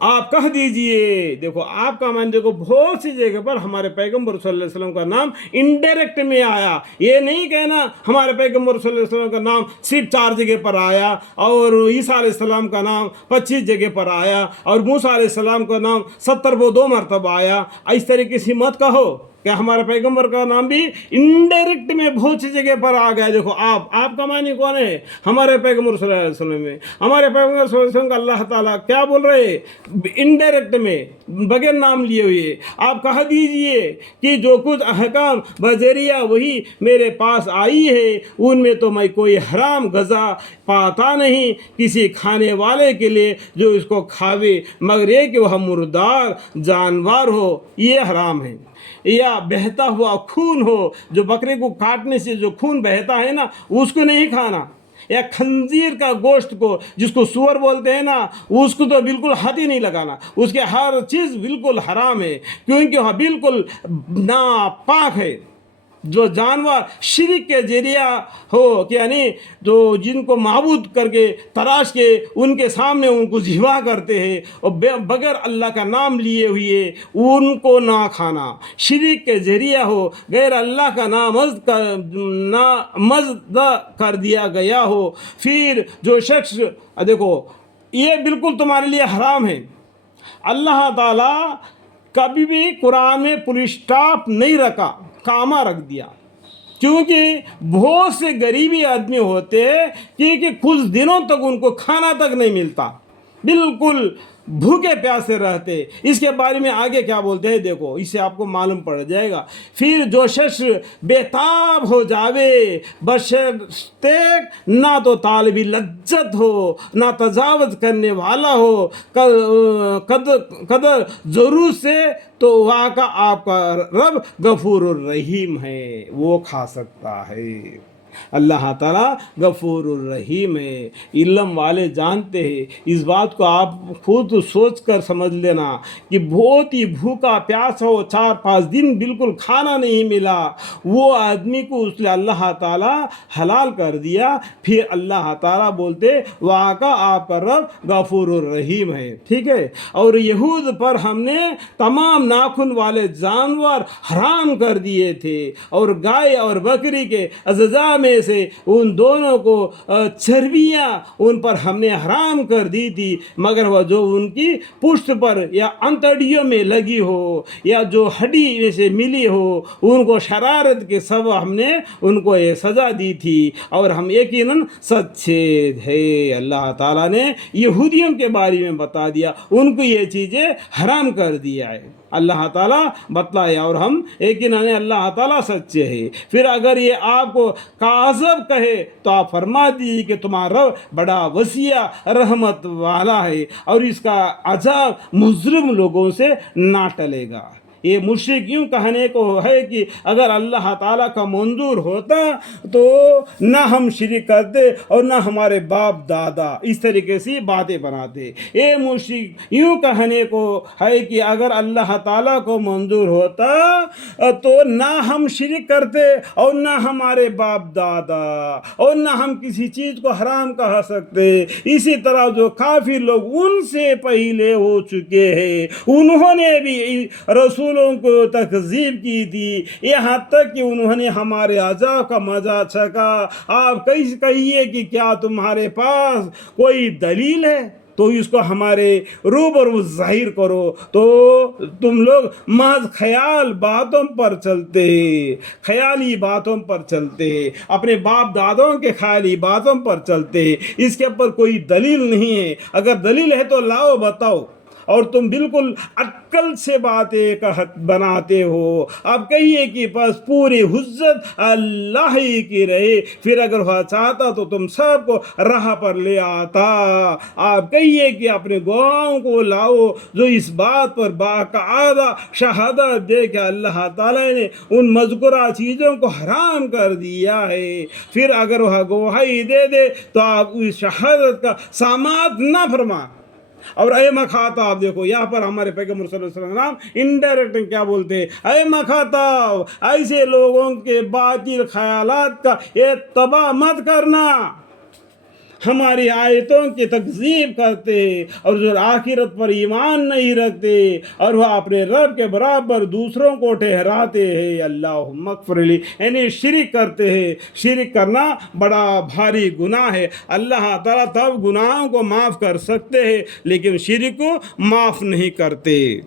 آپ کہہ دیجئے. دیکھو آپ کا مان، دیکھو بہت سی جگہ پر ہمارے پیغمبر صلی اللہ علیہ وسلم کا نام انڈائریکٹ میں آیا. یہ نہیں کہنا ہمارے پیغمبر صلی اللہ علیہ وسلم کا نام صرف 4 جگہ پر آیا اور عیسیٰ علیہ السلام کا نام 25 جگہ پر آیا اور موسیٰ علیہ السلام کا نام 72 مرتبہ آیا. اس طریقے سے مت کہو کہ ہمارے پیغمبر کا نام بھی انڈائریکٹ میں بہت سی جگہ پر آ گیا. دیکھو آپ کا معنی کون ہے؟ ہمارے پیغمبر صلی اللہ علیہ وسلم میں. ہمارے پیغمبر صلی اللہ علیہ وسلم کا اللہ تعالیٰ کیا بول رہے ہیں؟ انڈائریکٹ میں بغیر نام لیے ہوئے آپ کہہ دیجئے کہ جو کچھ احکام بذریعہ وہی میرے پاس آئی ہے ان میں تو میں کوئی حرام غذا پاتا نہیں کسی کھانے والے کے لیے جو اس کو کھاوے مگر یہ کہ وہ مردار جانور ہو، یہ حرام ہے. یا بہتا ہوا خون ہو، جو بکرے کو کاٹنے سے جو خون بہتا ہے نا اس کو نہیں کھانا. یا خنزیر کا گوشت کو جس کو سور بولتے ہیں نا اس کو تو بالکل ہاتھ ہی نہیں لگانا. اس کے ہر چیز بالکل حرام ہے کیونکہ وہ بالکل ناپاک ہے. جو جانور شرک کے ذریعہ ہو کہ یعنی جو جن کو معبود کر کے تراش کے ان کے سامنے ان کو ذبح کرتے ہیں اور بغیر اللہ کا نام لیے ہوئے ان کو نہ کھانا. شرک کے ذریعہ ہو، غیر اللہ کا نامزد کر دیا گیا ہو، پھر جو شخص دیکھو یہ بالکل تمہارے لیے حرام ہے. اللہ تعالیٰ کبھی بھی قرآن میں فل اسٹاپ نہیں رکھا، کامہ رکھ دیا. کیونکہ بہت سے غریبی آدمی ہوتے کہ کچھ دنوں تک ان کو کھانا تک نہیں ملتا، بالکل بھوکے پیاسے رہتے. اس کے بارے میں آگے کیا بولتے ہیں دیکھو، اس سے آپ کو معلوم پڑ جائے گا. پھر جو شخص بےتاب ہو جاوے بشرطے نہ تو طالب لذت ہو نہ تجاوز کرنے والا ہو قدر ضرورت سے، تو واقع آپ کا رب غفور الرحیم ہے، وہ کھا سکتا ہے. اللہ تعالیٰ غفور الرحیم ہے. علم والے جانتے ہیں اس بات کو. آپ خود سوچ کر سمجھ لینا کہ بہت ہی بھوکا پیاس ہو، 4-5 دن بالکل کھانا نہیں ملا، وہ آدمی کو اس لیے اللہ تعالیٰ حلال کر دیا. پھر اللہ تعالیٰ بولتے واقع آپ کا رب غفور الرحیم ہے. ٹھیک ہے. اور یہود پر ہم نے تمام ناخن والے جانور حرام کر دیے تھے اور گائے اور بکری کے اجزاء میں سے ان دونوں کو چربیاں ان پر ہم نے حرام کر دی تھی مگر وہ جو ان کی پشت پر یا انتڑیوں میں لگی ہو یا جو ہڈی میں سے ملی ہو ان کو شرارت کے سبب ہم نے ان کو یہ سزا دی تھی اور ہم یقیناً سچے تھے. اللہ تعالیٰ نے یہودیوں کے بارے میں بتا دیا، ان کو یہ چیزیں حرام کر دیا ہے. اللہ تعالیٰ بتلایا اور ہم یقیناً اللہ تعالیٰ سچے ہیں. پھر اگر یہ آپ کو کاذب کہے تو آپ فرما دیجیے کہ تمہارا رب بڑا وسیع رحمت والا ہے اور اس کا عذاب مجرم لوگوں سے نہ ٹلے گا. یہ مشرک یوں کہنے کو ہے کہ اگر اللہ تعالیٰ کا منظور ہوتا تو نہ ہم شرک کرتے اور نہ ہمارے باپ دادا، اس طریقے سے باتیں بناتے. یہ مشرک یوں کہنے کو ہے کہ اگر اللہ تعالیٰ کو منظور ہوتا تو نہ ہم شرک کرتے اور نہ ہمارے باپ دادا اور نہ ہم کسی چیز کو حرام کہہ سکتے. اسی طرح جو کافر لوگ ان سے پہلے ہو چکے ہیں انہوں نے بھی رسولوں کو تکذیب کی تھی یہاں تک کہ انہوں نے ہمارے عذاب کا مزہ چکھا. آپ کہیے کہ کیا تمہارے پاس کوئی دلیل ہے تو اس کو ہمارے روبرو ظاہر کرو. تو تم لوگ محض خیال باتوں پر چلتے ہیں، خیالی باتوں پر چلتے ہیں، اپنے باپ دادوں کے خیالی باتوں پر چلتے ہیں. اس کے اوپر کوئی دلیل نہیں ہے. اگر دلیل ہے تو لاؤ بتاؤ. اور تم بالکل عقل سے باتیں بناتے ہو. آپ کہیے کہ بس پوری حجت اللہ ہی کی رہے، پھر اگر وہ چاہتا تو تم سب کو راہ پر لے آتا. آپ کہیے کہ اپنے گواہوں کو لاؤ جو اس بات پر باقاعدہ شہادت دے کہ اللہ تعالیٰ نے ان مذکورہ چیزوں کو حرام کر دیا ہے. پھر اگر وہ گواہی دے دے تو آپ اس شہادت کا سماعت نہ فرما. اور اے مخاطب، دیکھو یہاں پر ہمارے پیغمبر صلی اللہ علیہ وسلم نام انڈائریکٹ کیا بولتے ہیں؟ اے مخاطب، ایسے لوگوں کے باطل خیالات کا اتباع مت کرنا. ہماری آیتوں کی تکذیب کرتے اور جو آخرت پر ایمان نہیں رکھتے اور وہ اپنے رب کے برابر دوسروں کو ٹھہراتے ہیں، اللہم اغفر لی، یعنی شرک کرتے ہیں۔ شرک کرنا بڑا بھاری گناہ ہے۔ اللہ تعالیٰ تب گناہوں کو معاف کر سکتے ہیں لیکن شرک کو معاف نہیں کرتے۔